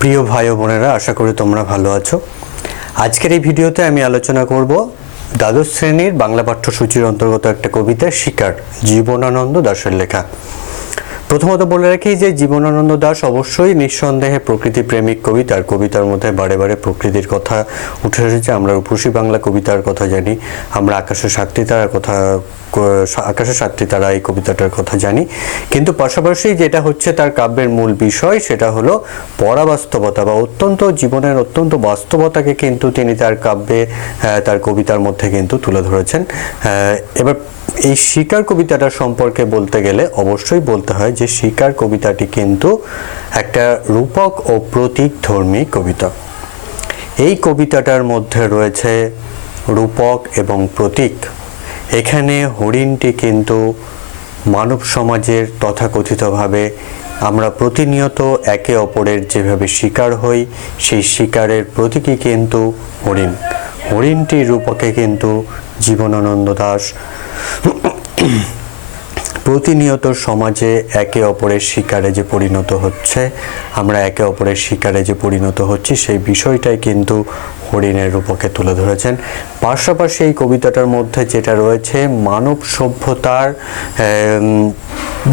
প্রিয় ভাই ও বোনেরা, আশা করি তোমরা ভালো আছো। আজকের এই ভিডিওতে আমি আলোচনা করব দ্বাদশ শ্রেণীর বাংলা পাঠ্যসূচির অন্তর্গত একটা কবিতা শিকার, জীবনানন্দ দাশের লেখা। প্রথমত বলে রাখি যে জীবনানন্দ দাশ অবশ্যই নিঃসন্দেহে প্রকৃতি প্রেমিক কবি। তার কবিতার মধ্যে বারে বারে প্রকৃতির কথা উঠে এসেছে। আমরা রূপসী বাংলা কবিতার কথা জানি, আমরা আকাশের সাতটি তারা এই কবিতাটার কথা জানি, কিন্তু পাশাপাশি যেটা হচ্ছে তার কাব্যের মূল বিষয় সেটা হলো পরাবাস্তবতা বা অত্যন্ত জীবনের অত্যন্ত বাস্তবতাকে কিন্তু তিনি তার কাব্যে তার কবিতার মধ্যে কিন্তু তুলে ধরেছেন। এবার এই শিকার কবিতাটার সম্পর্কে বলতে গেলে অবশ্যই বলতে হয় যে শিকার কবিতাটি কিন্তু একটা রূপক ও প্রতীক ধর্মী কবিতা। এই কবিতাটার মধ্যে রয়েছে রূপক এবং প্রতীক। এখানে হরিণটি কিন্তু মানব সমাজের তথাকথিতভাবে আমরা প্রতিনিয়ত একে অপরের যেভাবে শিকার হই, সেই শিকারের প্রতীকই কিন্তু হরিণ। হরিণটির রূপকে কিন্তু জীবনানন্দ দাশ প্রতিনিয়ত সমাজে একে অপরের শিকারে যে পরিণত হচ্ছে, আমরা একে অপরের শিকারে যে পরিণত হচ্ছি, সেই বিষয়টাই কিন্তু হরিণের রূপকে তুলে ধরেছেন। পাশাপাশি এই কবিতাটার মধ্যে যেটা রয়েছে মানব সভ্যতার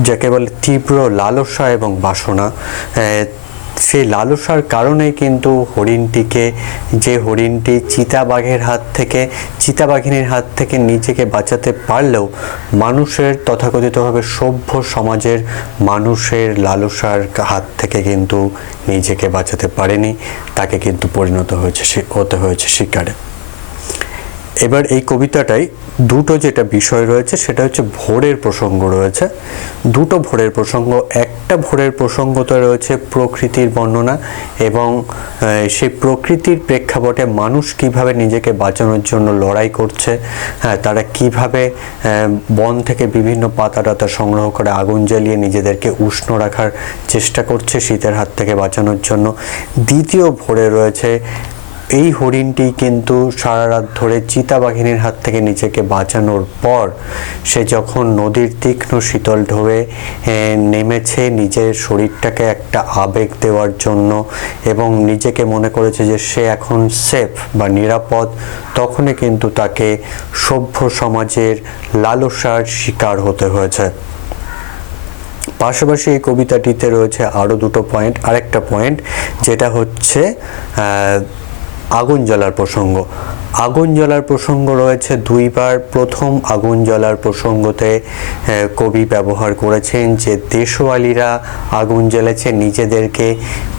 যাকে বলে তীব্র লালসা এবং বাসনা, সেই লালসার কারণেই কিন্তু হরিণটি চিতাবাঘিনীর হাত থেকে নিজেকে বাঁচাতে পারলেও মানুষের তথাকথিতভাবে সভ্য সমাজের মানুষের লালসার হাত থেকে কিন্তু নিজেকে বাঁচাতে পারেনি, তাকে কিন্তু পরিণত হতে হয়েছে শিকারে। এবার এই কবিতাটাই দুটো যেটা বিষয় রয়েছে সেটা হচ্ছে ভোরের প্রসঙ্গ রয়েছে, দুটো ভোরের প্রসঙ্গ। একটা ভোরের প্রসঙ্গতে রয়েছে প্রকৃতির বর্ণনা এবং সেই প্রকৃতির প্রেক্ষাপটে মানুষ কিভাবে নিজেকে বাঁচানোর জন্য লড়াই করছে, তারা কিভাবে বন থেকে বিভিন্ন পাতা টাতা সংগ্রহ করে আগুন জ্বালিয়ে নিজেদেরকে উষ্ণ রাখার চেষ্টা করছে শীতের হাত থেকে বাঁচানোর জন্য। দ্বিতীয় ভোরে রয়েছে এই হরিণটি কিন্তু সারা রাত ধরে চিতাবাঘিনীর হাত থেকে নিজেকে বাঁচানোর পর সে যখন নদীর তীক্ষ্ণ শীতল ঢেউয়ে নেমেছে নিজের শরীরটাকে একটা আবেগ দেওয়ার জন্য এবং নিজেকে মনে করেছে যে সে এখন সেফ বা নিরাপদ, তখনই কিন্তু তাকে সভ্য সমাজের লালসার শিকার হতে হয়েছে। পাশাপাশি এই কবিতাটিতে রয়েছে আরও দুটো পয়েন্ট, আরেকটা পয়েন্ট যেটা হচ্ছে আগুন জ্বলার প্রসঙ্গ। আগুন জ্বলার প্রসঙ্গ রয়েছে দুইবার। প্রথম আগুন জ্বলার প্রসঙ্গতে কবি ব্যবহার করেছেন যে দেশওয়ালিরা আগুন জ্বেলেছে নিজেদেরকে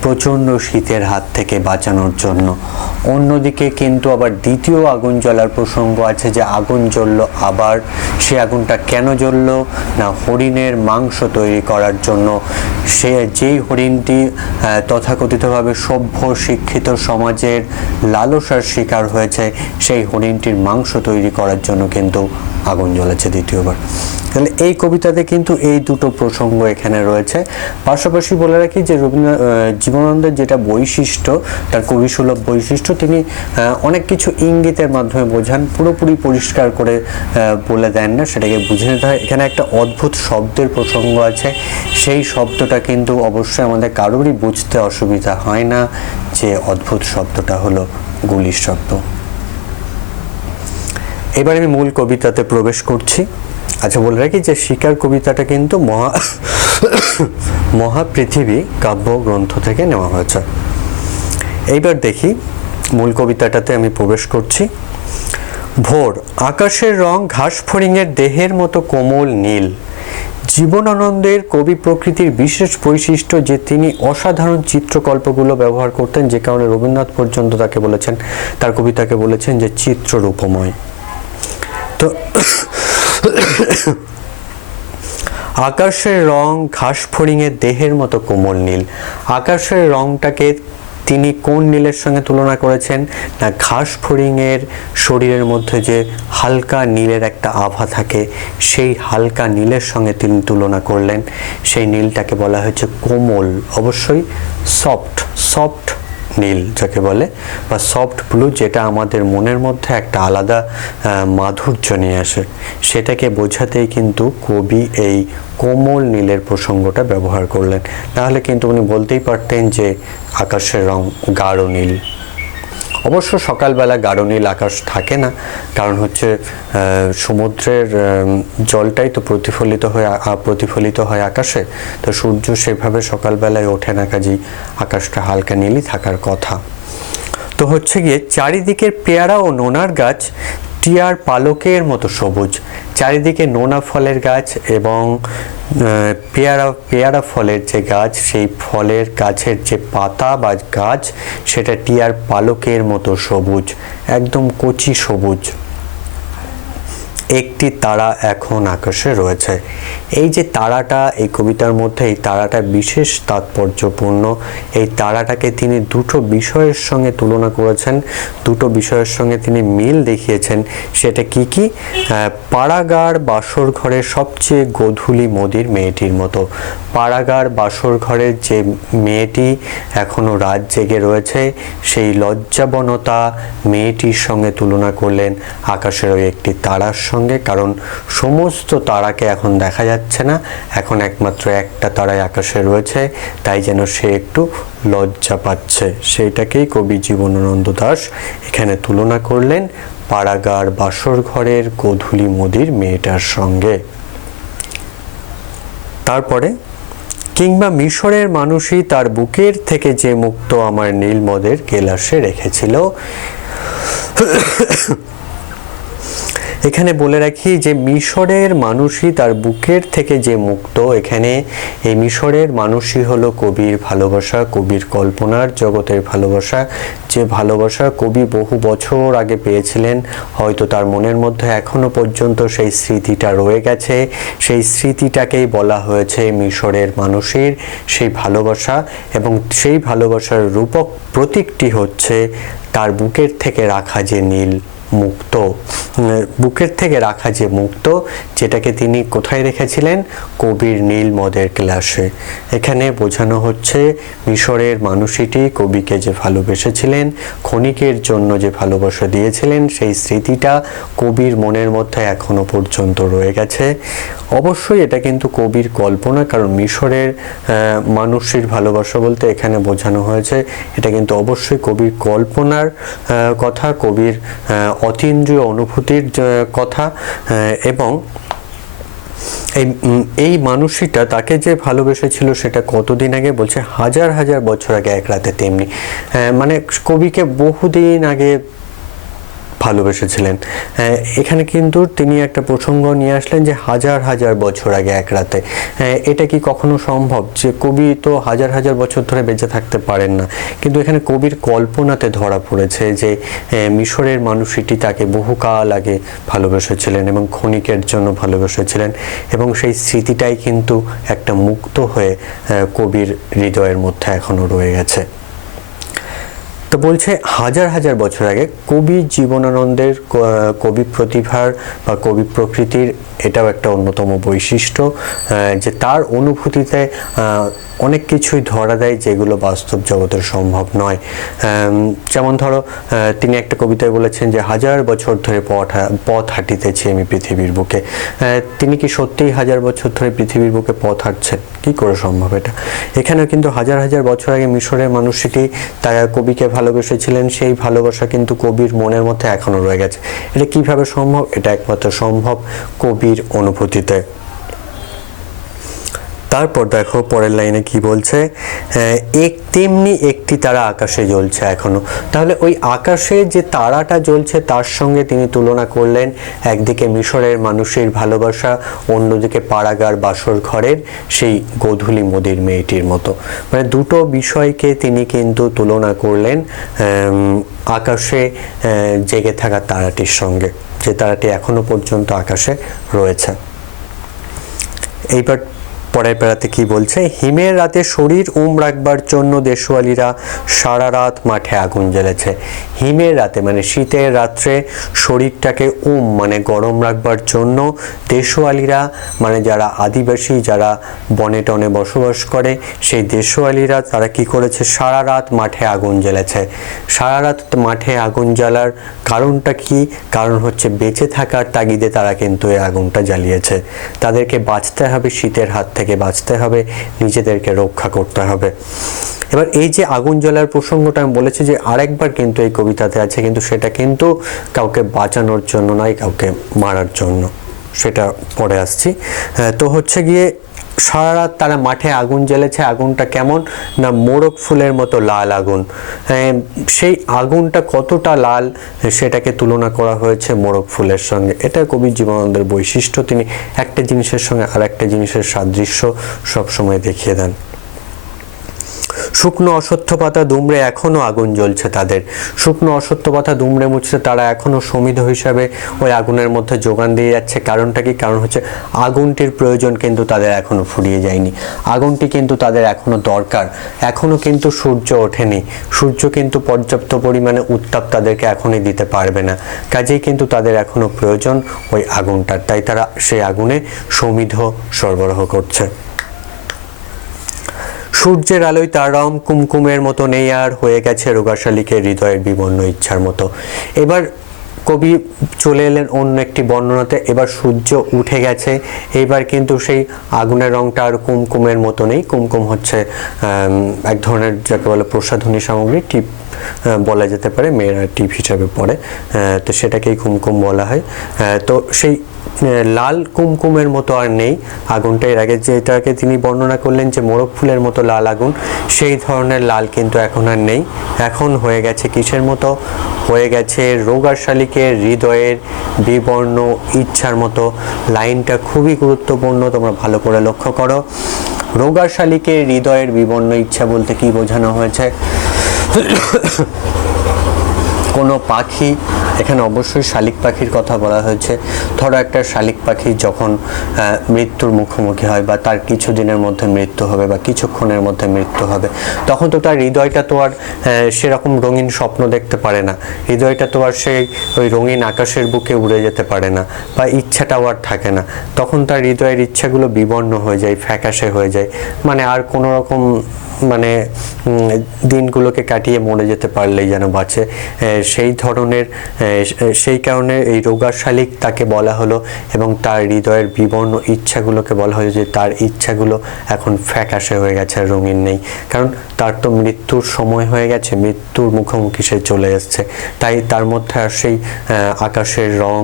প্রচণ্ড শীতের হাত থেকে বাঁচানোর জন্য। অন্যদিকে কিন্তু আবার দ্বিতীয় আগুন জ্বলার প্রসঙ্গ আছে যে আগুন জ্বলল, আবার সে আগুনটা কেন জ্বলল না হরিণের মাংস তৈরি করার জন্য। যেই হরিণটি তথাকথিতভাবে সভ্য শিক্ষিত সমাজের লালসার শিকার হয়েছে, সেই হরিণটির মাংস তৈরি করার জন্য কিন্তু আগুন জ্বলেছে দ্বিতীয়বার। তাহলে এই কবিতাতে কিন্তু এই দুটো প্রসঙ্গ এখানে রয়েছে। পাশাপাশি বলে রাখি যে জীবনানন্দের যেটা বৈশিষ্ট্য, তার কবিসুলভ বৈশিষ্ট্য, তিনি অনেক কিছু ইঙ্গিতের মাধ্যমে বোঝান, পুরোপুরি পরিষ্কার করে বলে দেন না, সেটাকে বুঝে নিতে হয়। এখানে একটা অদ্ভুত শব্দের প্রসঙ্গ আছে, সেই শব্দটা কিন্তু অবশ্যই আমাদের কারোরই বুঝতে অসুবিধা হয় না যে অদ্ভুত শব্দটা হলো গুলির শব্দ। এবার আমি মূল কবিতাতে প্রবেশ করছি। আচ্ছা, বলে রাখি যে শিকার কবিতাটা কিন্তু মহাপৃথিবী কাব্য গ্রন্থ থেকে নেওয়া হয়েছে। এইবার দেখি মূল কবিতাটাতে আমি প্রবেশ করছি। ভোর, আকাশের রং ঘাস ফড়িংয়ের দেহের মতো কোমল নীল। জীবনানন্দের কবি প্রকৃতির বিশেষ বৈশিষ্ট্য যে তিনি অসাধারণ চিত্রকল্পগুলো ব্যবহার করতেন, যে কারণে রবীন্দ্রনাথ পর্যন্ত তাকে বলেছেন, তার কবিতাকে বলেছেন যে চিত্ররূপময়। তো আকাশের রং ঘাস ফড়িংয়ের দেহের মতো কোমল নীল। আকাশের রংটাকে তিনি কোন নীলের সঙ্গে তুলনা করেছেন না ঘাস ফড়িংয়ের শরীরের মধ্যে যে হালকা নীলের একটা আভা থাকে, সেই হালকা নীলের সঙ্গে তিনি তুলনা করলেন। সেই নীলটাকে বলা হয়েছে কোমল, অবশ্যই সফট নীল যাকে বলে, বা সফট ব্লু, যেটা আমাদের মনের মধ্যে একটা আলাদা মাধুর্য নিয়ে আসে, সেটাকে বোঝাতেই কিন্তু কবি এই কোমল নীলের প্রসঙ্গটা ব্যবহার করলেন। নাহলে কিন্তু উনি বলতেই পারতেন যে আকাশের রং গাঢ় নীল। অবশ্য সকালবেলা গাঢ় নীল আকাশ থাকে না, কারণ হচ্ছে সমুদ্রের জলটাই তো প্রতিফলিত হয় আকাশে, তো সূর্য সেভাবে সকালবেলায় ওঠে না, কাজেই আকাশটা হালকা নীলই থাকার কথা। তো হচ্ছে গিয়ে চারিদিকের পেয়ারা ও নোনার গাছ টিয়ার পালকের মতো সবুজ। চারিদিকে নোনা ফলের গাছ এবং পেয়ারা ফলের যে গাছ, সেই ফলের গাছের যে পাতা বা গাছ সেটা টিয়ার পালকের মতো সবুজ, একদম কচি সবুজ। একটি তারা এখন আকাশে রয়েছে। এই যে তারাটা এই কবিতার মধ্যে, এই তারাটা বিশেষ তাৎপর্যপূর্ণ। এই তারাটাকে তিনি দুটো বিষয়ের সঙ্গে তুলনা করেছেন, দুটো বিষয়ের সঙ্গে তিনি মিল দেখিয়েছেন। সেটা কি কি? পাড়াগার বাসর ঘরের সবচেয়ে গোধূলি মোদির মেয়েটির মতো। পাড়াগার বাসর ঘরের যে মেয়েটি এখনো রাত জেগে রয়েছে, সেই লজ্জাবনতা মেয়েটির সঙ্গে তুলনা করলেন আকাশের ওই একটি তারার সঙ্গে। কারণ সমস্ত তারাকে এখন দেখা যাচ্ছে না, এখন একমাত্র একটা তারাই আকাশে রয়েছে, তাই যেন সে একটু লজ্জা পাচ্ছে। সেইটাকেই কবি জীবনানন্দ দাশ এখানে তুলনা করলেন পাড়াগার বাসর ঘরের গোধূলি মোদির মেয়েটার সঙ্গে। তারপরে, কিংবা মিশরের মানুষই তার বুকের থেকে যে মুক্ত আমার নীল মদের গেলাসে রেখেছিল। এখানে বলে রাখি যে মিশরের মানুষই তার বুকের থেকে যে মুক্ত, এখানে এই মিশরের মানুষই হলো কবির ভালোবাসা, কবির কল্পনার জগতের ভালোবাসা, যে ভালোবাসা কবি বহু বছর আগে পেয়েছিলেন। হয়তো তার মনের মধ্যে এখনো পর্যন্ত সেই স্মৃতিটা রয়ে গেছে, সেই স্মৃতিটাকেই বলা হয়েছে মিশরের মানুষের সেই ভালোবাসা। এবং সেই ভালোবাসার রূপক প্রতীকটি হচ্ছে তার বুকের থেকে রাখা যে নীল মুক্ত, বুকের থেকে রাখা যে মুক্ত, যেটাকে তিনি কোথায় রেখেছিলেন? কবির নীল মদের গ্লাসে। এখানে বোঝানো হচ্ছে মিশরের মানুষটি কবিকে যে ভালোবেসেছিলেন, ক্ষণিকের জন্য যে ভালোবাসা দিয়েছিলেন, সেই স্মৃতিটা কবির মনের মধ্যে এখনো পর্যন্ত রয়ে গেছে। অবশ্যই এটা কিন্তু কবির কল্পনা, কারণ মিশরের মানুষের ভালোবাসা বলতে এখানে বোঝানো হয়েছে, এটা কিন্তু অবশ্যই কবির কল্পনার কথা, কবির অতীন্দ্রিয় অনুভূতির কথা। এবং এই মানুষটা তাকে যে ভালোবেসেছিল সেটা কতদিন আগে? বলছে হাজার হাজার বছর আগে এক রাতে। তেমনি মানে কবিকে বহুদিন আগে ভালোবেসেছিলেন। এখানে কিন্তু তিনি একটা প্রসঙ্গ নিয়ে আসলেন যে হাজার হাজার বছর আগে এক রাতে। এটা কি কখনো সম্ভব? যে কবি তো হাজার হাজার বছর ধরে বেঁচে থাকতে পারেন না, কিন্তু এখানে কবির কল্পনাতে ধরা পড়েছে যে মিশরের মানুষটি তাকে বহুকাল আগে ভালোবেসেছিলেন এবং ক্ষণিকের জন্য ভালোবেসেছিলেন, এবং সেই স্মৃতিটাই কিন্তু একটা মুক্ত হয়ে কবির হৃদয়ের মধ্যে এখনো রয়ে গেছে। তো বলছে হাজার হাজার বছর আগে। কবি জীবনানন্দের কবি প্রতিভার বা কবি প্রকৃতির এটাও একটা অন্যতম বৈশিষ্ট্য, যে তার অনুভূতিতে অনেক কিছুই ধরা দেয় যেগুলো বাস্তব জগতের সম্ভব নয়। যেমন ধরো, তিনি একটা কবিতায় বলেছেন যে হাজার বছর ধরে পথ হাঁটিতেছি আমি পৃথিবীর বুকে। তিনি কি সত্যিই হাজার বছর ধরে পৃথিবীর বুকে পথ হাঁটছেন? কি করে সম্ভব এটা? এখানেও কিন্তু হাজার হাজার বছর আগে মিশরের মানুষটি তারা কবিকে ভালোবেসেছিলেন, সেই ভালোবাসা কিন্তু কবির মনের মধ্যে এখনো রয়ে গেছে। এটা কিভাবে সম্ভব? এটা একমাত্র সম্ভব কবির অনুভূতিতে। তারপর দেখো পরের লাইনে কি বলছে, তেমনি একটি তারা আকাশে জ্বলছে এখনো। তাহলে ওই আকাশে যে তারাটা জ্বলছে তার সঙ্গে তিনি তুলনা করলেন একদিকে মিশরের মানুষের ভালোবাসা, অন্যদিকে পাড়াগার বাসর ঘরের সেই গোধূলি মোদির মেয়েটির মতো। মানে দুটো বিষয়কে তিনি কিন্তু তুলনা করলেন আকাশে জেগে থাকা তারাটির সঙ্গে, যে তারাটি এখনো পর্যন্ত আকাশে রয়েছে। এইবার পরের প্যারাতে কি বলছে, হিমের রাতে শরীর রাখবার জন্য দেশওয়ালিরা সারা রাত মাঠে আগুন জ্বেলেছে। হিমের রাতে মানে শীতের রাত্রে শরীরটাকে মানে গরম রাখবার জন্য দেশওয়ালিরা মানে যারা আদিবাসী, যারা বনে টনে বসবাস করে, সেই দেশওয়ালিরা তারা কি করেছে, সারা রাত মাঠে আগুন জ্বেলেছে। সারা রাত মাঠে আগুন জ্বালার কারণটা কি? কারণ হচ্ছে বেঁচে থাকার তাগিদে তারা কিন্তু এই আগুনটা জ্বালিয়েছে। তাদেরকে বাঁচতে হবে, শীতের হাত থেকে বাঁচতে হবে, নিজেদেরকে রক্ষা করতে হবে। এবার এই যে আগুন জ্বলার প্রসঙ্গটা আমি বলেছি যে আরেকবার কিন্তু এই কবিতাতে আছে, কিন্তু সেটা কিন্তু কাউকে বাঁচানোর জন্য নয়, কাউকে মারার জন্য, সেটা পরে আসছি। তো হচ্ছে গিয়ে সারা রাত তারা মাঠে আগুন জ্বেলেছে। আগুনটা কেমন না, মোরগ ফুলের মতো লাল আগুন। সেই আগুনটা কতটা লাল সেটাকে তুলনা করা হয়েছে মোরগ ফুলের সঙ্গে। এটা কবি জীবনানন্দের বৈশিষ্ট্য, তিনি একটা জিনিসের সঙ্গে আর একটা জিনিসের সাদৃশ্য সবসময় দেখিয়ে দেন। শুকনো অশ্বত্থ পাতা দুমড়ে এখনো আগুন জ্বলছে তাদের। শুকনো অশ্বত্থ পাতা দুমড়ে মুছতে তারা এখনো সমিধ হিসাবে ওই আগুনের মধ্যে যোগান দিয়ে যাচ্ছে। কারণটা কি? কারণ হচ্ছে আগুনটির প্রয়োজন কিন্তু তাদের এখনো ফুরিয়ে যায়নি, আগুনটি কিন্তু তাদের এখনো দরকার। এখনো কিন্তু সূর্য ওঠেনি, সূর্য কিন্তু পর্যাপ্ত পরিমাণে উত্তাপ তাদেরকে এখনই দিতে পারবে না, কাজেই কিন্তু তাদের এখনো প্রয়োজন ওই আগুনটার, তাই তারা সেই আগুনে সমিধ সরবরাহ করছে। সূর্যের আলোয় তার রং কুমকুমের মতো নেই আর, হয়ে গেছে রোগা শালিকের হৃদয়ের বিবর্ণ ইচ্ছার মতো। এবার কবি চলে এলেন অন্য একটি বর্ণনাতে। এবার সূর্য উঠে গেছে, এবার কিন্তু সেই আগুনের রংটা আর কুমকুমের মতো নেই। কুমকুম হচ্ছে এক ধরনের যাকে বলে প্রসাধনী সামগ্রী, টিপ বলা যেতে পারে, মেয়েরা টিপ হিসাবে পড়ে, তো সেটাকেই কুমকুম বলা হয়। তো সেই লাল কুমকুমের মতো আর নেই আগুনটা। এর আগে যেটাকে তিনি বর্ণনা করলেন যে মোরগ ফুলের মতো লাল আগুন, সেই ধরনের লাল কিন্তু এখন আর নেই। এখন হয়ে গেছে কিসের মতো? হয়ে গেছে রোগা শালিকের হৃদয়ের বিবর্ণ ইচ্ছার মতো। লাইনটা খুবই গুরুত্বপূর্ণ, তোমরা ভালো করে লক্ষ্য করো। রোগা শালিকের হৃদয়ের বিবর্ণ ইচ্ছা বলতে কি বোঝানো হয়েছে? কোনো পাখি, এখানে অবশ্যই শালিক পাখির কথা বলা হয়েছে। ধরো একটা শালিক পাখি যখন মৃত্যুর মুখোমুখি হয় বা তার কিছুদিনের মধ্যে মৃত্যু হবে বা কিছুক্ষণের মধ্যে মৃত্যু হবে, তখন তো তার হৃদয়টা তো আর সেরকম রঙিন স্বপ্ন দেখতে পারে না, হৃদয়টা তো আর সেই ওই রঙিন আকাশের বুকে উড়ে যেতে পারে না, বা ইচ্ছাটাও আর থাকে না। তখন তার হৃদয়ের ইচ্ছাগুলো বিবর্ণ হয়ে যায়, ফ্যাকাশে হয়ে যায়, মানে আর কোনো রকম মানে দিনগুলোকে কাটিয়ে মরে যেতে পারলেই যেন বাঁচে, সেই ধরনের। সেই কারণে এই রোগা শালিক তাকে বলা হলো, এবং তার হৃদয়ের বিবর্ণ ইচ্ছাগুলোকে বলা হলো যে তার ইচ্ছাগুলো এখন ফ্যাকাশে হয়ে গেছে, আর রঙিন নেই, কারণ তার তো মৃত্যুর সময় হয়ে গেছে, মৃত্যুর মুখোমুখি সে চলে এসছে। তাই তার মধ্যে আর সেই আকাশের রং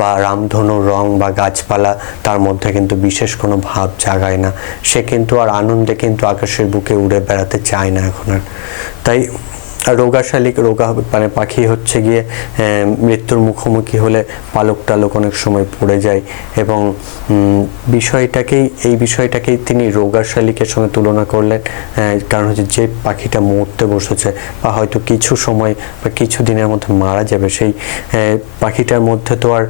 বা রামধনুর রং বা গাছপালা তার মধ্যে কিন্তু বিশেষ কোনো ভাব জাগায় না। সে কিন্তু আর আনন্দে কিন্তু আকাশের বুকে উড়ে বেড়াতে চায় না এখন আর। তাই রোগা শালিক, রোগা মানে পাখি হচ্ছে গিয়ে মৃত্যুর মুখোমুখি হলে পালক টালক অনেক সময় পড়ে যায়, এবং এই বিষয়টাকেই তিনি রোগা শালিকের সঙ্গে তুলনা করলেন। কারণ হচ্ছে যে পাখিটা মরতে বসেছে বা হয়তো কিছু সময় বা কিছু দিনের মধ্যে মারা যাবে, সেই পাখিটার মধ্যে তো আর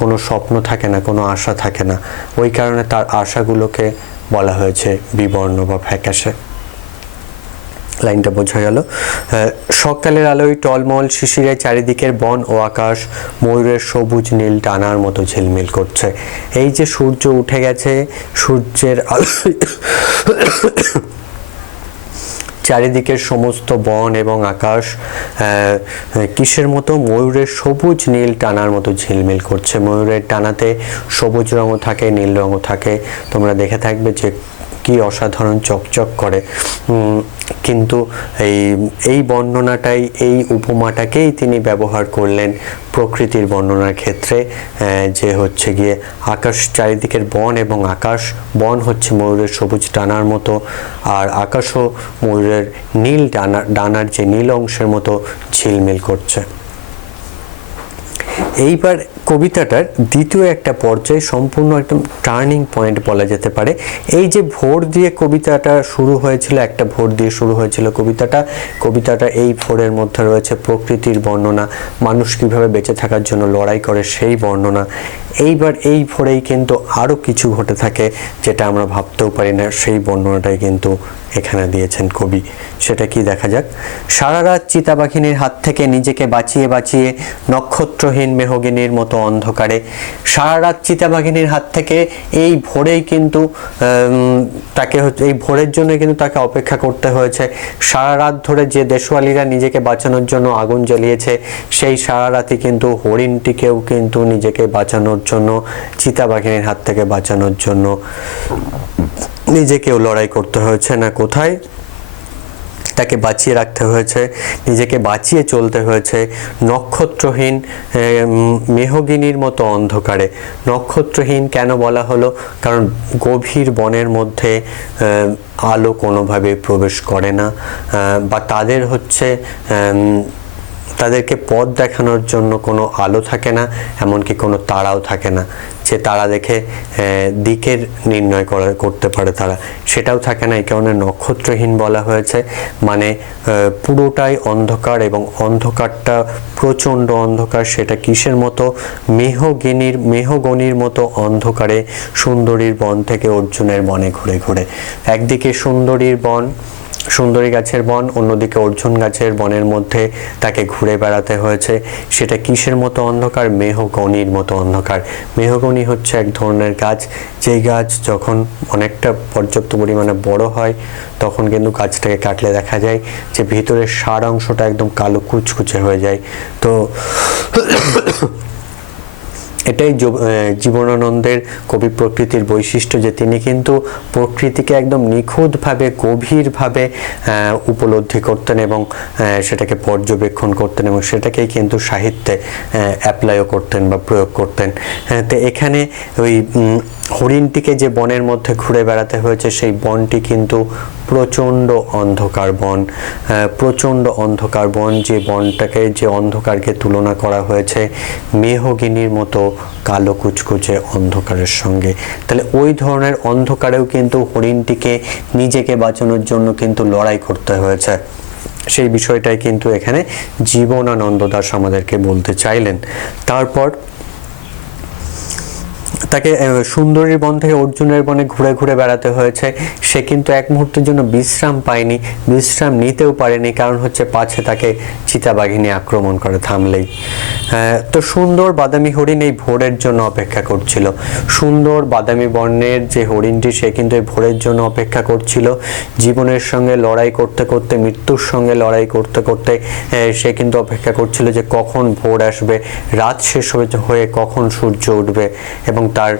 কোনো স্বপ্ন থাকে না, কোনো আশা থাকে না। ওই কারণে তার আশাগুলোকে বলা হয়েছে বিবর্ণ বা ফ্যাকাশে। লাইনটা বোঝা গেল। সকালের আলোয় টলমল শিশিরে চারিদিকের বন ও আকাশ ময়ূরের সবুজ নীল টানার মতো ঝিলমিল করছে। এই যে সূর্য উঠে গেছে, সূর্যের আলোয় চারিদিকের সমস্ত বন এবং আকাশ কিসের মতো? ময়ূরের সবুজ নীল টানার মতো ঝিলমিল করছে। ময়ূরের টানাতে সবুজ রঙও থাকে, নীল রঙও থাকে, তোমরা দেখে থাকবে যে কি অসাধারণ চকচক করে। কিন্তু এই বর্ণনাটাই, এই উপমাটাকেই তিনি ব্যবহার করলেন প্রকৃতির বর্ণনার ক্ষেত্রে, যে হচ্ছে গিয়ে আকাশ, চারিদিকের বন এবং আকাশ, বন হচ্ছে ময়ূরের সবুজ ডানার মতো, আর আকাশও ময়ূরের নীল ডানার যে নীল অংশের মতো ঝিলমিল করছে। এইবার কবিতাটার দ্বিতীয় একটা পর্যায়ে, সম্পূর্ণ একদম টার্নিং পয়েন্ট বলা যেতে পারে। এই যে ভোর দিয়ে কবিতাটা শুরু হয়েছিল, একটা ভোর দিয়ে শুরু হয়েছিল কবিতাটা এই ভোরের মধ্যে রয়েছে প্রকৃতির বর্ণনা, মানুষ কিভাবে বেঁচে থাকার জন্য লড়াই করে সেই বর্ণনা। এইবার এই ভোরেই কিন্তু আরও কিছু ঘটে থাকে যেটা আমরা ভাবতেও পারি না, সেই বর্ণনাটাই কিন্তু এখানে দিয়েছেন কবি। সেটা কি দেখা যাক। সারা রাত চিতাবাঘিনীর হাত থেকে নিজেকে বাঁচিয়ে বাঁচিয়ে নক্ষত্রহীন মেহগিনীর মতো অন্ধকারে, সারা রাত চিতাবাঘিনীর হাত থেকে এই ভোরেই কিন্তু তাকে এই ভোরের জন্য কিন্তু তাকে অপেক্ষা করতে হয়েছে। সারা রাত ধরে যে দেশওয়ালিরা নিজেকে বাঁচানোর জন্য আগুন জ্বালিয়েছে, সেই সারা রাতই কিন্তু হরিণটিকেও কিন্তু নিজেকে বাঁচানোর জন্য, চিতাবাঘিনীর হাত থেকে বাঁচানোর জন্য নিজেকেও লড়াই করতে হয়েছে। না কোথায়, তাকে বাঁচিয়ে রাখতে হয়েছে, নিজেকে বাঁচিয়ে চলতে হয়েছে নক্ষত্রহীন মেহগিনীর মতো অন্ধকারে। নক্ষত্রহীন কেন বলা হলো? কারণ গভীর বনের মধ্যে আলো কোনোভাবে প্রবেশ করে না, বা তাদের হচ্ছে তাদেরকে পথ দেখানোর জন্য কোনো আলো থাকে না, এমনকি কোনো তারাও থাকে না যে তারা দেখে দিকের নির্ণয় করতে পারে তারা, সেটাও থাকে না। এই কারণে নক্ষত্রহীন বলা হয়েছে। মানে পুরোটাই অন্ধকার, এবং অন্ধকারটা প্রচণ্ড অন্ধকার। সেটা কিসের মতো? মেহগনির মতো অন্ধকারে সুন্দরীর বন থেকে অর্জুনের বনে ঘুরে ঘুরে। একদিকে সুন্দরীর বন, সুন্দরী গাছের বন, অন্যদিকে অর্জুন গাছের বনের মধ্যে তাকে ঘুরে বেড়াতে হয়েছে। সেটা কিসের মতো অন্ধকার? মেহগনির মতো অন্ধকার। মেহগনি হচ্ছে এক ধরনের গাছ, যেই গাছ যখন অনেকটা পর্যাপ্ত পরিমাণে বড় হয় তখন কিন্তু গাছটাকে কাটলে দেখা যায় যে ভিতরের সার অংশটা একদম কালো কুচকুচে হয়ে যায়। তো এটাই জীবনানন্দের কবি প্রকৃতির বৈশিষ্ট্য, যে তিনি কিন্তু প্রকৃতিকে একদম নিখুঁতভাবে গভীরভাবে উপলব্ধি করতেন এবং সেটাকে পর্যবেক্ষণ করতেন, এবং সেটাকেই কিন্তু সাহিত্যে অ্যাপ্লাইও করতেন বা প্রয়োগ করতেন। তো এখানে ওই হরিণটিকে যে বনের মধ্যে ঘুরে বেড়াতে হয়েছে, সেই বনটি কিন্তু প্রচণ্ড অন্ধকার বন। প্রচণ্ড অন্ধকার বন, যে বনটাকে, যে অন্ধকারকে তুলনা করা হয়েছে মেহগিনীর মতো কালো কুচকুচে অন্ধকারের সঙ্গে। তাহলে ওই ধরনের অন্ধকারেও কিন্তু হরিণটিকে নিজেকে বাঁচানোর জন্য কিন্তু লড়াই করতে হয়েছে। সেই বিষয়টাই কিন্তু এখানে জীবনানন্দ দাশ আমাদেরকে বলতে চাইলেন। তারপর তাকে সুন্দরীর বন থেকে অর্জুনের বনে ঘুরে ঘুরে বেড়াতে হয়েছে। সে কিন্তু এক মুহূর্তের জন্য বিশ্রাম পায়নি, বিশ্রাম নিতেও পারেনি, কারণ হচ্ছে পাছে তাকে চিতাবাঘিনী আক্রমণ করে থামলেই। তো সুন্দর বাদামি হরিণ এই ভোরের জন্য অপেক্ষা করছিল। সুন্দর বাদামি বর্ণের যে হরিণটি, সে কিন্তু এই ভোরের জন্য অপেক্ষা করছিল। জীবনের সঙ্গে লড়াই করতে করতে, মৃত্যুর সঙ্গে লড়াই করতে করতে সে কিন্তু অপেক্ষা করছিল যে কখন ভোর আসবে, রাত শেষ হয়ে কখন সূর্য উঠবে, এবং তার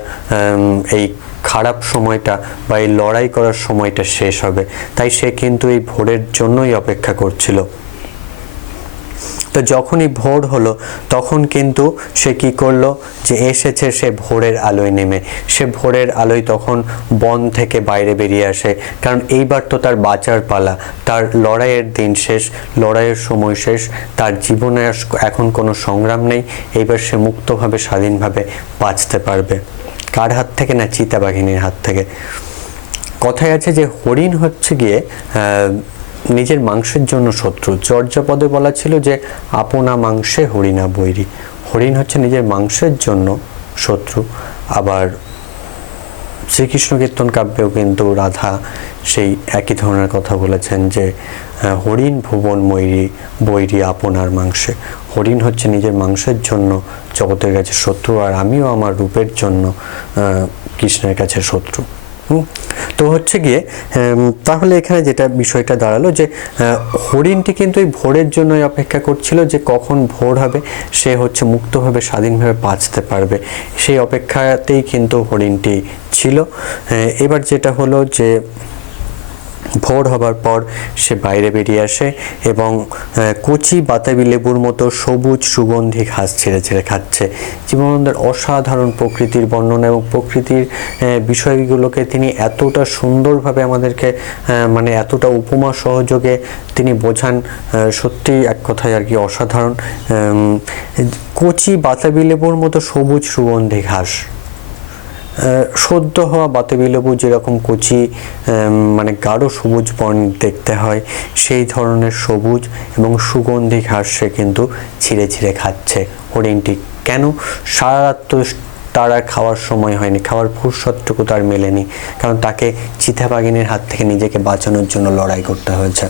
এই খারাপ সময়টা বা এই লড়াই করার সময়টা শেষ হবে। তাই সে কিন্তু এই ভোরের জন্যই অপেক্ষা করছিল। তো যখনই ভোর হলো তখন কিন্তু সে কি করলো, যে এসেছে সে ভোরের আলোয় নেমে। সে ভোরের আলোয় তখন বন থেকে বাইরে বেরিয়ে আসে, কারণ এইবার তো তার বাঁচার পালা, তার লড়াইয়ের দিন শেষ, লড়াইয়ের সময় শেষ, তার জীবনে এখন কোনো সংগ্রাম নেই। এইবার সে মুক্তভাবে স্বাধীনভাবে বাঁচতে পারবে। কার হাত থেকে? না, চিতাবাঘিনীর হাত থেকে। কথায় আছে যে হরিণ হচ্ছে গিয়ে নিজের মাংসের জন্য শত্রু। চর্যাপদে বলা ছিল যে আপনা মাংসে হরিণা বৈরী। হরিণ হচ্ছে নিজের মাংসের জন্য শত্রু। আবার শ্রীকৃষ্ণ কীর্তন কাব্যেও কিন্তু রাধা সেই একই ধরনের কথা বলেছেন যে হরিণ ভুবন বৈরী আপনার মাংসে। হরিণ হচ্ছে নিজের মাংসের জন্য জগতের কাছে শত্রু, আর আমিও আমার রূপের জন্য কৃষ্ণের কাছে শত্রু। তো হচ্ছে গিয়ে তাহলে এখানে যেটা বিষয়টা দাঁড়ালো যে হরিণটি কিন্তু এই ভোরের জন্যই অপেক্ষা করছিল, যে কখন ভোর হবে, সে হচ্ছে মুক্তভাবে স্বাধীনভাবে বাঁচতে পারবে। সেই অপেক্ষাতেই কিন্তু হরিণটি ছিল। এবার যেটা হলো যে ভোর হবার পর সে বাইরে বেরিয়ে আসে এবং কচি বাতাবি লেবুর মতো সবুজ সুগন্ধি ঘাস ছেড়ে ছেড়ে খাচ্ছে। জীবনানন্দের অসাধারণ প্রকৃতির বর্ণনা এবং প্রকৃতির বিষয়গুলোকে তিনি এতটা সুন্দরভাবে আমাদেরকে মানে এতটা উপমা সহযোগে তিনি বোঝান, সত্যি এক কথায় আর কি অসাধারণ। কচি বাতাবি লেবুর মতো সবুজ সুগন্ধি ঘাস, সদ্য হওয়া বাতাবি লেবু যেরকম কচি মানে গাঢ় সবুজ বর্ণ দেখতে হয়, সেই ধরনের সবুজ এবং সুগন্ধি ঘাস সে কিন্তু ছিঁড়ে ছিঁড়ে খাচ্ছে হরিণটি। কেন? সারা রাত তো তার আর খাওয়ার সময় হয়নি, খাওয়ার ফুরসতটুকু তার মেলেনি, কারণ তাকে চিতাবাঘিনীর হাত থেকে নিজেকে বাঁচানোর জন্য লড়াই করতে হয়েছে।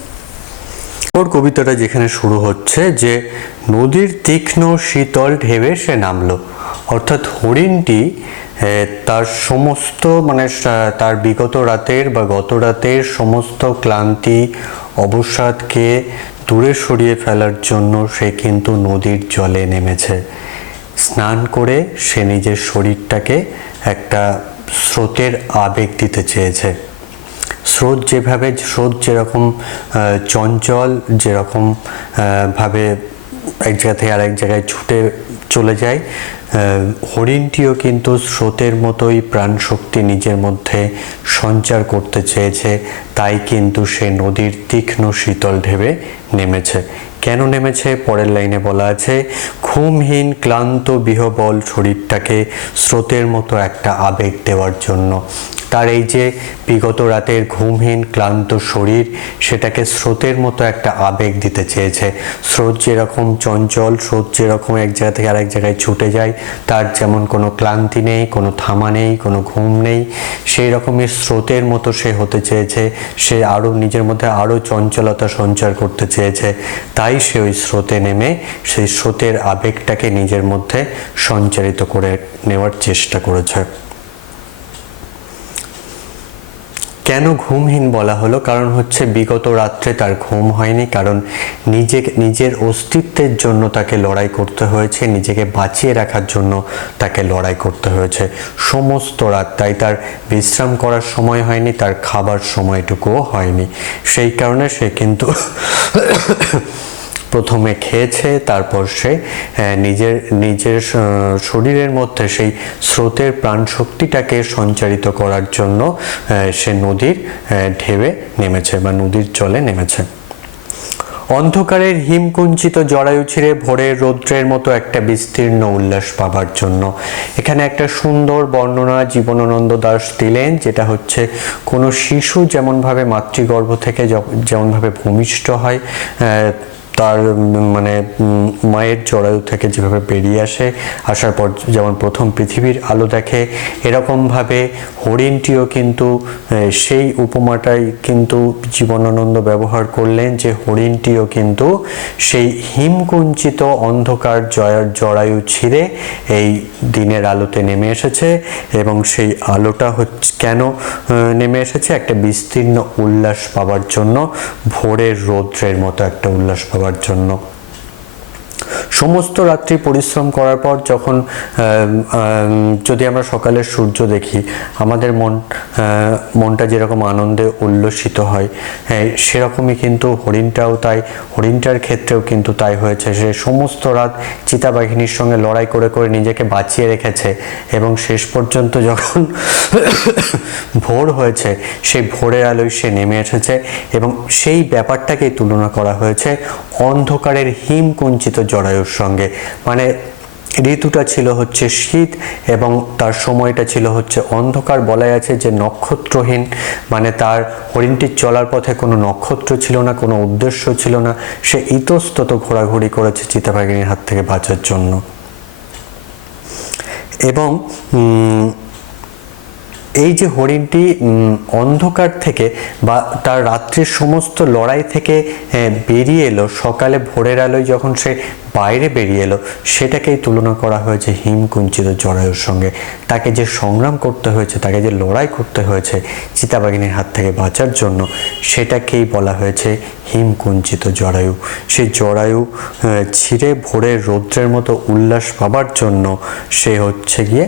ওর কবিতাটা যেখানে শুরু হচ্ছে যে নদীর তীক্ষ্ণ শীতল ঢেবে সে নামলো, অর্থাৎ হরিণটি তার সমস্ত তার বিগত রাতের বা গত রাতের সমস্ত ক্লান্তি অবসাদকে দূরে সরিয়ে ফেলার জন্য সে কিন্তু নদীর জলে নেমেছে। স্নান করে সে নিজের শরীরটাকে একটা স্রোতের আবেগ দিতে চেয়েছে। স্রোত যেরকম চঞ্চল, যেরকম ভাবে এক জায়গা থেকে আরেক জায়গায় ছুটে চলে যায়, হরিণটিও কিন্তু স্রোতের মতোই প্রাণশক্তি নিজের মধ্যে সঞ্চার করতে চেয়েছে। তাই কিন্তু সে নদীর তীক্ষ্ণ শীতল ঢেবে নেমেছে। কেন নেমেছে? পরের লাইনে বলা আছে, ঘুমহীন ক্লান্ত বিহবল শরীরটাকে স্রোতের মতো একটা আবেগ দেওয়ার জন্য। তার এই যে বিগত রাতের ঘুমহীন ক্লান্ত শরীর, সেটাকে স্রোতের মতো একটা আবেগ দিতে চেয়েছে। স্রোত যেরকম চঞ্চল, স্রোত যেরকম এক জায়গা থেকে আরেক জায়গায় ছুটে যায়, তার যেমন কোনো ক্লান্তি নেই, কোনো থামা নেই, কোনো ঘুম নেই, সেই রকমের স্রোতের মতো সে হতে চেয়েছে। সে আরও নিজের মধ্যে আরও চঞ্চলতা সঞ্চার করতে চেয়েছে। তাই সে ওই স্রোতে নেমে সেই স্রোতের আবেগটাকে নিজের মধ্যে সঞ্চারিত করে নেওয়ার চেষ্টা করেছে। কেন ঘুমহীন বলা হলো? কারণ হচ্ছে বিগত রাত্রে তার ঘুম হয়নি, কারণ নিজের অস্তিত্বের জন্য তাকে লড়াই করতে হয়েছে, নিজেকে বাঁচিয়ে রাখার জন্য তাকে লড়াই করতে হয়েছে সমস্ত রাত। তাই তার বিশ্রাম করার সময় হয়নি, তার খাবার সময়টুকুও হয়নি। সেই কারণে সে কিন্তু প্রথমে খেয়েছে, তারপর সে নিজের শরীরের মধ্যে সেই স্রোতের প্রাণশক্তিটাকে সঞ্চারিত করার জন্য সে নদীর ঢেবে নেমেছে বা নদীর জলে নেমেছে। অন্ধকারের হিমকুঞ্চিত জরায়ু ছিঁড়ে ভোরের রৌদ্রের মতো একটা বিস্তীর্ণ উল্লাস পাবার জন্য। এখানে একটা সুন্দর বর্ণনা জীবনানন্দ দাশ দিলেন, যেটা হচ্ছে কোনো শিশু যেমনভাবে মাতৃগর্ভ থেকে যেমনভাবে ভূমিষ্ঠ হয়, তার মায়ের জরায়ু থেকে যেভাবে বেরিয়ে আসার পর যেমন প্রথম পৃথিবীর আলো দেখে, এরকমভাবে হরিণটিও কিন্তু সেই উপমাটাই কিন্তু জীবনানন্দ ব্যবহার করলেন, যে হরিণটিও কিন্তু সেই হিমকুঞ্চিত অন্ধকার জরায়ু ছিঁড়ে এই দিনের আলোতে নেমে এসেছে। এবং সেই আলোটা কেন নেমে এসেছে? একটা বিস্তীর্ণ উল্লাস পাবার জন্য, ভোরের রৌদ্রের মতো একটা উল্লাস পাবার জন্য। সমস্ত রাত্রি পরিশ্রম করার পর যখন যদি আমরা সকালের সূর্য দেখি, আমাদের মনটা যেরকম আনন্দে উল্লসিত হয়, সেরকমই কিন্তু হরিণটার ক্ষেত্রেও কিন্তু তাই হয়েছে। সে সমস্ত রাত চিতাবাঘিনীর সঙ্গে লড়াই করে করে নিজেকে বাঁচিয়ে রেখেছে, এবং শেষ পর্যন্ত যখন ভোর হয়েছে, সেই ভোরের আলোয় সে নেমে এসেছে। এবং সেই ব্যাপারটাকেই তুলনা করা হয়েছে অন্ধকারের হিমকুঞ্চিত জরায়ুর সঙ্গে। ঋতুটা ছিল হচ্ছে শীত এবং তার সময়টা ছিল হচ্ছে অন্ধকার। বলাই আছে যে নক্ষত্রহীন, তার হরিণটির চলার পথে কোনো নক্ষত্র ছিল না, কোনো উদ্দেশ্য ছিল না। সে ইতস্তত ঘোরাঘুরি করেছে চিতাবাঘিনীর হাত থেকে বাঁচার জন্য। এবং এই যে হরিণটি অন্ধকার থেকে বা তার রাত্রির সমস্ত লড়াই থেকে বেরিয়ে এলো, সকালে ভোরের আলোয় যখন সে বাইরে বেরিয়ে এলো, সেটাকেই তুলনা করা হয়েছে হিমকুঞ্চিত জরায়ুর সঙ্গে। তাকে যে সংগ্রাম করতে হয়েছে, তাকে যে লড়াই করতে হয়েছে চিতাবাঘিনীর হাত থেকে বাঁচার জন্য, সেটাকেই বলা হয়েছে হিমকুঞ্চিত জরায়ু। সেই জরায়ু ছিঁড়ে ভোরের রৌদ্রের মতো উল্লাস পাবার জন্য সে হচ্ছে গিয়ে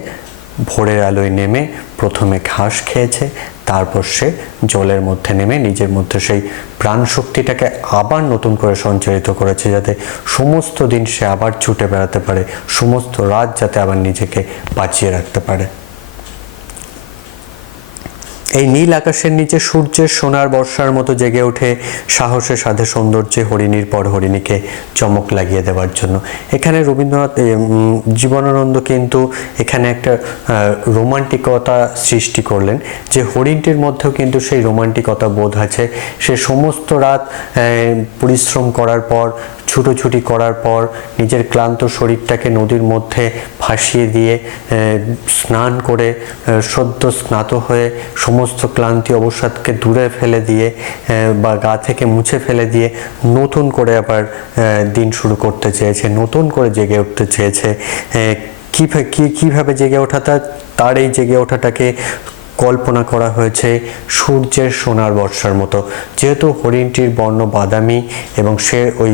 ভোরের আলোয় নেমে প্রথমে ঘাস খেয়েছে, তারপর সে জলের মধ্যে নেমে নিজের মধ্যে সেই প্রাণ শক্তিটাকে আবার নতুন করে সঞ্চারিত করেছে, যাতে সমস্ত দিন সে আবার ছুটে বেড়াতে পারে, সমস্ত রাত যাতে আবার নিজেকে বাঁচিয়ে রাখতে পারে। এই নীল আকাশের নিচে সূর্যের সোনার বর্ষার মতো জেগে ওঠে সাহসে সাধে সৌন্দর্যে হরিণীর পর হরিণীকে চমক লাগিয়ে দেওয়ার জন্য। এখানে জীবনানন্দ কিন্তু এখানে একটা রোমান্টিকতা সৃষ্টি করলেন, যে হরিণটির মধ্যেও কিন্তু সেই রোমান্টিকতা বোধ আছে। সে সমস্ত রাত পরিশ্রম করার পর ছুটোছুটি করার পর নিজের ক্লান্ত শরীরটাকে নদীর মধ্যে ভাসিয়ে দিয়ে স্নান করে সদ্য স্নাত হয়ে সমস্ত ক্লান্তি অবসাদকে দূরে ফেলে দিয়ে বা গা থেকে মুছে ফেলে দিয়ে নতুন করে আবার দিন শুরু করতে চেয়েছে, নতুন করে জেগে উঠতে চেয়েছে। কীভাবে জেগে ওঠাটা, তার এই জেগে ওঠাটাকে কল্পনা করা হয়েছে সূর্যের সোনার বর্ষার মতো। যেহেতু হরিণটির বর্ণ বাদামি এবং সে ওই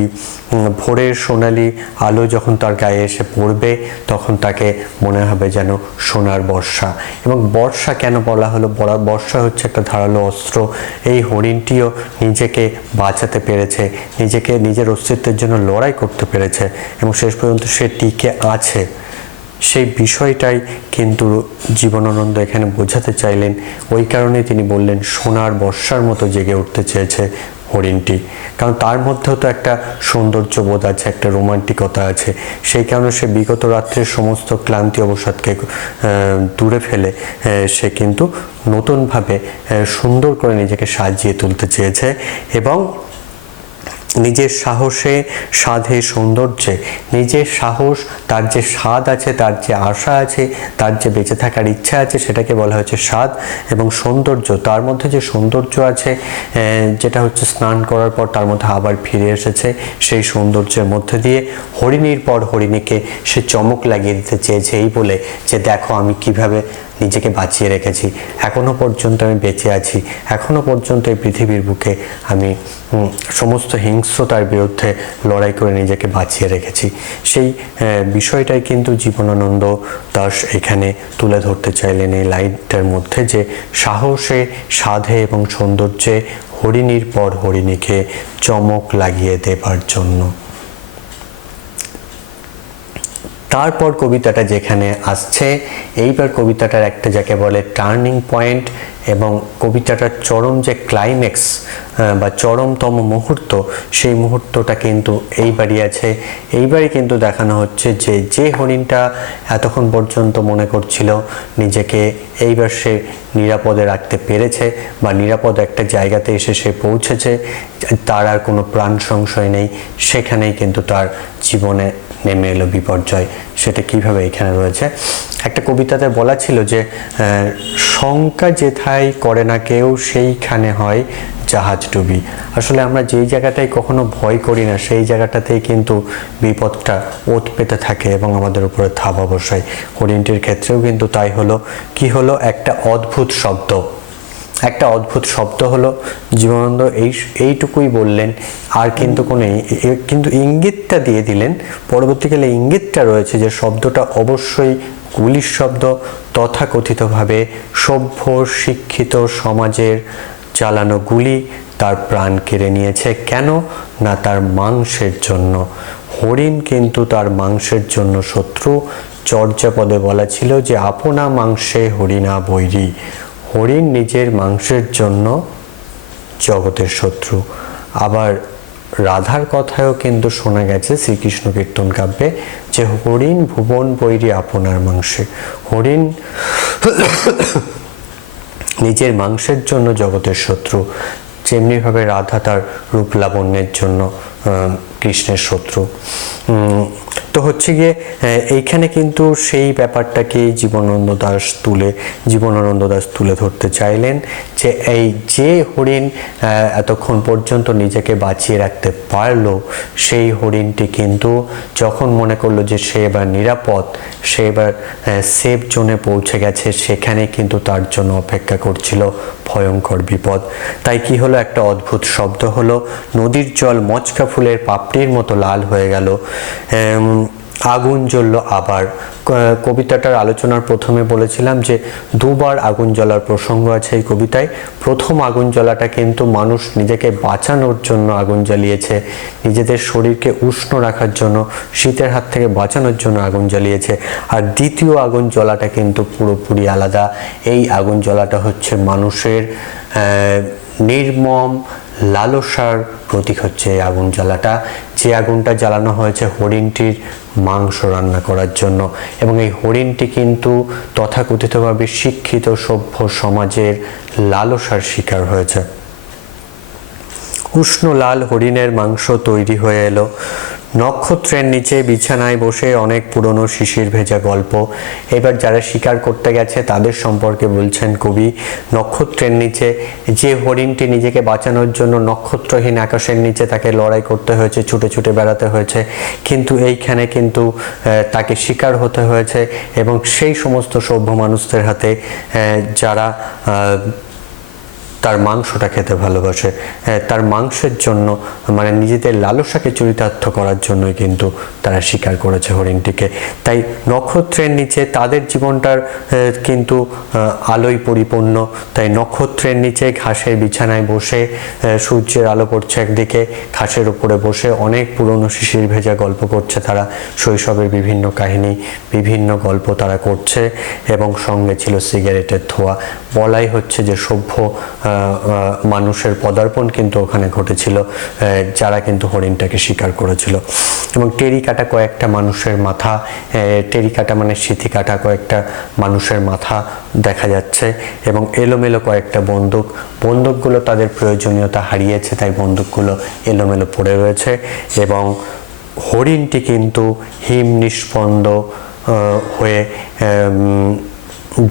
ভোরের সোনালি আলো যখন তার গায়ে এসে পড়বে তখন তাকে মনে হবে যেন সোনার বর্ষা। এবং বর্ষা কেন বলা হলো? বর্ষা হচ্ছে একটা ধারালো অস্ত্র। এই হরিণটিও নিজেকে বাঁচাতে পেরেছে, নিজের অস্তিত্বের জন্য লড়াই করতে পেরেছে এবং শেষ পর্যন্ত সে টিকে আছে। সেই বিষয়টাই কিন্তু জীবনানন্দ এখানে বোঝাতে চাইলেন। ওই কারণে তিনি বললেন সোনার বর্ষার মতো জেগে উঠতে চেয়েছে হরিণটি, কারণ তার মধ্যেও তো একটা সৌন্দর্যবোধ আছে, একটা রোমান্টিকতা আছে। সেই কারণে সে বিগত রাত্রের সমস্ত ক্লান্তি অবসাদকে দূরে ফেলে সে কিন্তু নতুনভাবে সুন্দর করে নিজেকে সাজিয়ে তুলতে চেয়েছে এবং নিজের সাহসে, সাধে, সৌন্দর্যে, নিজের সাহস, তার যে স্বাদ আছে, তার যে আশা আছে, তার যে বেঁচে থাকার ইচ্ছা আছে, সেটাকে বলা হচ্ছে স্বাদ। এবং সৌন্দর্য, তার মধ্যে যে সৌন্দর্য আছে যেটা হচ্ছে স্নান করার পর তার মধ্যে আবার ফিরে এসেছে, সেই সৌন্দর্যের মধ্যে দিয়ে হরিণীর পর হরিণীকে সে চমক লাগিয়ে দিতে চেয়েছে এই বলে যে দেখো আমি কিভাবে নিজেকে বাঁচিয়ে রেখেছি, এখনো পর্যন্ত আমি বেঁচে আছি, এখনো পর্যন্ত এই পৃথিবীর বুকে আমি সমস্ত হিংস্রতার বিরুদ্ধে লড়াই করে নিজেকে বাঁচিয়ে রেখেছি। সেই বিষয়টাই কিন্তু জীবনানন্দ দাশ এখানে তুলে ধরতে চাইলেন এই লাইনটার মধ্যে, যে সাহসে, সাধে এবং সৌন্দর্যে হরিণীর পর হরিণীকে চমক লাগিয়ে দেবার জন্য। তারপর কবিতাটা যেখানে আসছে, এইবার কবিতাটার একটা যাকে বলে টার্নিং পয়েন্ট এবং কবিতাটার চরম যে ক্লাইম্যাক্স বা চরমতম মুহূর্ত, সেই মুহূর্তটা কিন্তু এইবারই আছে। এইবারই কিন্তু দেখানো হচ্ছে যে হরিণটা এতক্ষণ পর্যন্ত মনে করছিল নিজেকে এইবার সে নিরাপদে রাখতে পেরেছে বা নিরাপদ একটা জায়গাতে এসে সে পৌঁছেছে, তার আর কোনো প্রাণ সংশয় নেই, সেখানেই কিন্তু তার জীবনে নেমে এলো বিপর্যয়। সেটা কিভাবে এখানে রয়েছে, একটা কবিতাতে বলা ছিল যে শঙ্কা যেথায় করে না কেউ সেইখানে হয় জাহাজ ডুবি। আসলে আমরা যেই জায়গাটায় কখনো ভয় করি না সেই জায়গাটাতেই কিন্তু বিপদটা ওত পেতে থাকে এবং আমাদের উপরে থাবা বসায়। হরিণটির ক্ষেত্রেও কিন্তু তাই হলো। কি হলো? একটা অদ্ভুত শব্দ হলো। জীবনানন্দ এইটুকুই বললেন, আর কিন্তু কিন্তু ইঙ্গিতটা দিয়ে দিলেন, পরবর্তীকালে ইঙ্গিতটা রয়েছে যে শব্দটা অবশ্যই গুলির শব্দ, তথাকথিতভাবে সভ্য শিক্ষিত সমাজের চালানো গুলি তার প্রাণ কেড়ে নিয়েছে। কেন না? তার মাংসের জন্য। হরিণ কিন্তু তার মাংসের জন্য শত্রু। চর্যাপদে বলা ছিল যে আপনা মাংসে হরিণা বৈরী। হরিণ নিজের মাংসের জন্য জগতের শত্রু। আবার রাধার কথায়ও কিন্তু শোনা গেছে শ্রীকৃষ্ণ কীর্তন কাব্যে যে হরিণ ভুবন বৈরী আপনার মাংসে। হরিণ নিজের মাংসের জন্য জগতের শত্রু, যেমনিভাবে রাধা তার রূপ লাবণ্যের জন্য কৃষ্ণের শত্রু। তো হচ্ছে গিয়ে এইখানে কিন্তু সেই ব্যাপারটাকে জীবনানন্দ দাশ তুলে ধরতে চাইলেন যে এই যে হরিণ এতক্ষণ পর্যন্ত নিজেকে বাঁচিয়ে রাখতে পারলো, সেই হরিণটি কিন্তু যখন মনে করলো যে সে এবার নিরাপদ, সে এবার সেফ জোনে পৌঁছে গেছে, সেখানে কিন্তু তার জন্য অপেক্ষা করছিল ভয়ঙ্কর বিপদ। তাই কি হলো? একটা অদ্ভুত শব্দ হলো, নদীর জল মচকা ফুলের পাপড়ির মতো লাল হয়ে গেল, আগুন জ্বলল আবার। কবিতাটার আলোচনার প্রথমে বলেছিলাম যে দুবার আগুন জ্বলার প্রসঙ্গ আছে এই কবিতায়। প্রথম আগুন জ্বলাটা কিন্তু মানুষ নিজেকে বাঁচানোর জন্য আগুন জ্বালিয়েছে, নিজেদের শরীরকে উষ্ণ রাখার জন্য, শীতের হাত থেকে বাঁচানোর জন্য আগুন জ্বালিয়েছে। আর দ্বিতীয় আগুন জ্বলাটা কিন্তু পুরোপুরি আলাদা। এই আগুন জ্বলাটা হচ্ছে মানুষের নির্মম লালসার প্রতীক হচ্ছে এই আগুন জ্বালাটা, যে আগুনটা জ্বালানো হয়েছে হরিণটির মাংস রান্না করার জন্য। এবং এই হরিণটি কিন্তু তথাকথিতভাবে শিক্ষিত সভ্য সমাজের লালসার শিকার হয়েছে। উষ্ণ লাল হরিণের মাংস তৈরি হয়ে এলো। নক্ষত্রের নিচে বিছানায় বসে অনেক পুরনো শিশির ভেজা গল্প। এবার যারা শিকার করতে গেছে তাদের সম্পর্কে বলছেন কবি। নক্ষত্রের নিচে যে হরিণটি নিজেকে বাঁচানোর জন্য নক্ষত্রহীন আকাশের নিচে তাকে লড়াই করতে হয়েছে, ছুটে ছুটে বেড়াতে হয়েছে, কিন্তু এইখানে কিন্তু তাকে শিকার হতে হয়েছে এবং সেই সমস্ত সভ্য মানুষদের হাতে যারা তার মাংসটা খেতে ভালোবাসে, তার মাংসের জন্য মানে নিজেদের লালসাকে চরিতার্থ করার জন্যই কিন্তু তারা শিকার করেছে হরিণটিকে। তাই নক্ষত্রের নিচে তাদের জীবনটার কিন্তু আলোয় পরিপূর্ণ। তাই নক্ষত্রের নিচে ঘাসের বিছানায় বসে সূর্যের আলো পড়ছে একদিকে, ঘাসের উপরে বসে অনেক পুরনো শিশির ভেজা গল্প করছে তারা, শৈশবের বিভিন্ন কাহিনী, বিভিন্ন গল্প তারা করছে এবং সঙ্গে ছিল সিগারেটের ধোঁয়া। বলাই হচ্ছে যে সভ্য মানুষের পদার্পণ কিন্তু ওখানে ঘটেছিল, যারা কিন্তু হরিণটাকে শিকার করেছিল। এবং টেরি কাটা কয়েকটা মানুষের মাথা, টেরি কাটা মানে সিথি কাটা কয়েকটা মানুষের মাথা দেখা যাচ্ছে এবং এলোমেলো কয়েকটা বন্দুকগুলো তাদের প্রয়োজনীয়তা হারিয়েছে, তাই বন্দুকগুলো এলোমেলো পড়ে রয়েছে। এবং হরিণটি কিন্তু হিম নিষ্পন্দ হয়ে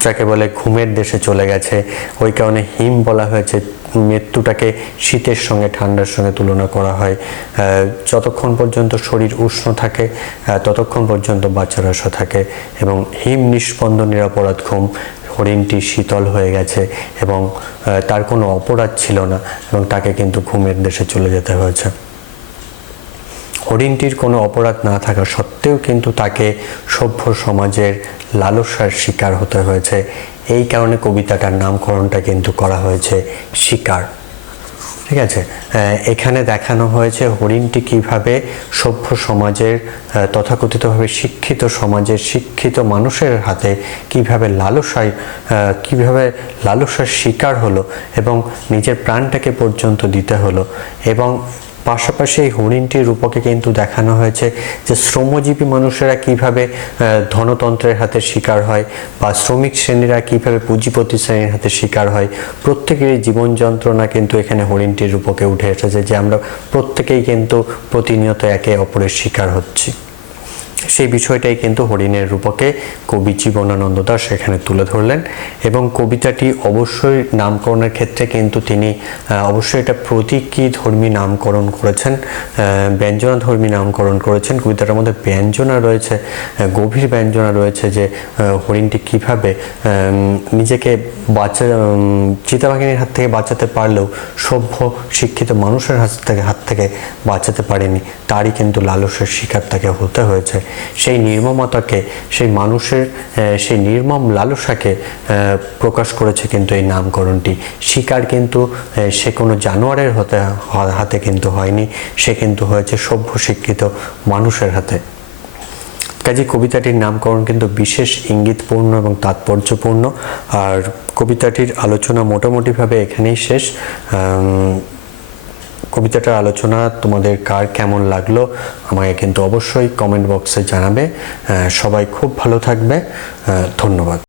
যাকে বলে ঘুমের দেশে চলে গেছে। ওই কারণে হিম বলা হয়েছে। মৃত্যুটাকে শীতের সঙ্গে ঠান্ডার সঙ্গে তুলনা করা হয়। যতক্ষণ পর্যন্ত শরীর উষ্ণ থাকে ততক্ষণ পর্যন্ত বাঁচার আশা থাকে এবং হিম নিষ্পন্দ নিরপরাধ ঘুম। হরিণটি শীতল হয়ে গেছে এবং তার কোনো অপরাধ ছিল না এবং তাকে কিন্তু ঘুমের দেশে চলে যেতে হয়েছে। হরিণটির কোনো অপরাধ না থাকা সত্ত্বেও কিন্তু তাকে সভ্য সমাজের লালসার শিকার হতে হয়েছে। এই কারণে কবিতাটার নামকরণটা কিন্তু করা হয়েছে শিকার। ঠিক আছে, এখানে দেখানো হয়েছে হরিণটি কিভাবে সভ্য সমাজের তথাকথিতভাবে শিক্ষিত সমাজের শিক্ষিত মানুষের হাতে কিভাবে লালসার শিকার হলো এবং নিজের প্রাণটাকে পর্যন্ত দিতে হলো। এবং পাশাপাশি এই হরিণটির রূপকে কিন্তু দেখানো হয়েছে যে শ্রমজীবী মানুষেরা কিভাবে ধনতন্ত্রের হাতে শিকার হয় বা শ্রমিক শ্রেণীরা কিভাবে পুঁজিপতি শ্রেণীর হাতে শিকার হয়। প্রত্যেকেরই জীবন যন্ত্রণা কিন্তু এখানে হরিণটির রূপকে উঠে এসেছে, যে আমরা প্রত্যেকেই কিন্তু প্রতিনিয়ত একে অপরের শিকার হচ্ছি। সেই বিষয়টাই কিন্তু হরিণের রূপকে কবি জীবনানন্দ দাশ এখানে তুলে ধরলেন। এবং কবিতাটি অবশ্যই নামকরণের ক্ষেত্রে কিন্তু তিনি অবশ্যই এটা প্রতীকী ধর্মী নামকরণ করেছেন, ব্যঞ্জনা ধর্মী নামকরণ করেছেন। কবিতাটার মধ্যে ব্যঞ্জনা রয়েছে, গভীর ব্যঞ্জনা রয়েছে যে হরিণটি কিভাবে নিজেকে চিতাবাঘিনীর হাত থেকে বাঁচাতে পারলেও সভ্য শিক্ষিত মানুষের হাত থেকে বাঁচাতে পারেনি, তারই কিন্তু লালসার শিকার তাকে হতে হয়েছে। সেই নির্মমতাকে, সেই মানুষের সেই নির্মম লালসাকে প্রকাশ করেছে কিন্তু এই নামকরণটি। শিকার কিন্তু সে কোনো জানোয়ারের হাতে কিন্তু হয়নি, সে কিন্তু হয়েছে সভ্য শিক্ষিত মানুষের হাতে। কাজে কবিতাটির নামকরণ কিন্তু বিশেষ ইঙ্গিতপূর্ণ এবং তাৎপর্যপূর্ণ। আর কবিতাটির আলোচনা মোটামুটিভাবে এখানেই শেষ। কবিতাটার আলোচনা তোমাদের কার কেমন লাগলো আমাকে কিন্তু অবশ্যই কমেন্ট বক্সে জানাবে। সবাই খুব ভালো থাকবে। ধন্যবাদ।